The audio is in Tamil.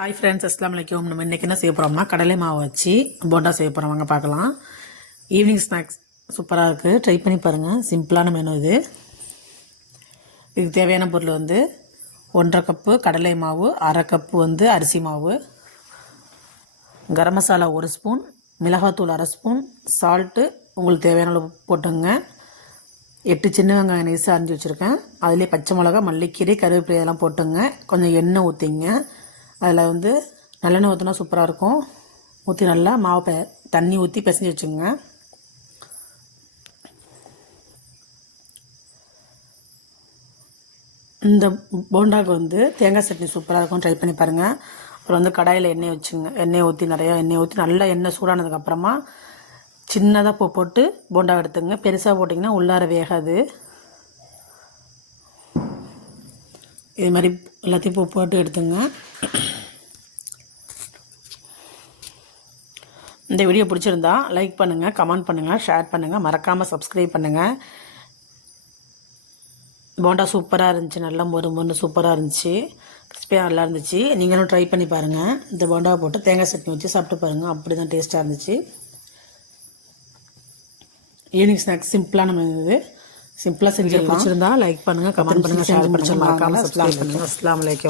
ஹாய் ஃப்ரெண்ட்ஸ், அஸ்லாம் வலைக்கம். நம்ம இன்றைக்கி என்ன செய்ய போகிறோம்னா கடலை மாவு வச்சு போண்டா செய்ய போகிறோம். வாங்க பார்க்கலாம். ஈவினிங் ஸ்நாக்ஸ் சூப்பராக இருக்குது, ட்ரை பண்ணி பாருங்கள். சிம்பிளான மெனு இது. இதுக்கு தேவையான பொருள் 1.5 கப்பு கடலை மாவு, 1/2 கப்பு அரிசி மாவு, கரம் மசாலா 1 ஸ்பூன், மிளகாத்தூள் 1/2 ஸ்பூன், சால்ட்டு உங்களுக்கு தேவையான அளவு போட்டுங்க. 8 சின்ன வெங்காயம் நைஸாக அரிஞ்சு வச்சுருக்கேன். அதிலே பச்சை மிளகா, மல்லிக்கீரை, கருவேப்பிலை எல்லாம் போட்டுங்க. கொஞ்சம் எண்ணெய் ஊற்றிங்க. அதில் நல்லெண்ணெய் ஊற்றினா சூப்பராக இருக்கும். ஊற்றி நல்லா மாவு தண்ணி ஊற்றி பிசைஞ்சு வச்சுங்க. இந்த போண்டாவுக்கு தேங்காய் சட்னி சூப்பராக இருக்கும், ட்ரை பண்ணி பாருங்கள். அப்புறம் கடாயில் எண்ணெய் வச்சுங்க. எண்ணெய் ஊற்றி நிறையா எண்ணெய் ஊற்றி நல்லா எண்ணெய் சூடானதுக்கப்புறமா சின்னதாக போட்டு போண்டா எடுத்துங்க. பெருசாக போட்டிங்கன்னா உள்ளார வேகாது. இது மாதிரி எல்லாத்தையும் போட்டு எடுத்துங்க. இந்த வீடியோ பிடிச்சிருந்தா லைக் பண்ணுங்கள், கமெண்ட் பண்ணுங்கள், ஷேர் பண்ணுங்கள், மறக்காமல் சப்ஸ்கிரைப் பண்ணுங்கள். போண்டா சூப்பராக இருந்துச்சு, நல்லா மொறு சூப்பராக இருந்துச்சு, கிறிஸ்பியாக நல்லா இருந்துச்சு. நீங்களும் ட்ரை பண்ணி பாருங்கள். இந்த போண்டாவை போட்டு தேங்காய் சட்னி வச்சு சாப்பிட்டு பாருங்கள், அப்படி தான் டேஸ்ட்டாக இருந்துச்சு. ஈவினிங் ஸ்நாக்ஸ் சிம்பிளான இது. சிம்பிளாக செஞ்சு பிடிச்சிருந்தா லைக் பண்ணுங்கள், கமெண்ட் பண்ணுங்கள், ஷேர் பண்ணுங்கள், மறக்காமல் சப்ஸ்கிரைப் பண்ணுங்கள். அஸ்ஸலாமு அலைக்கும்.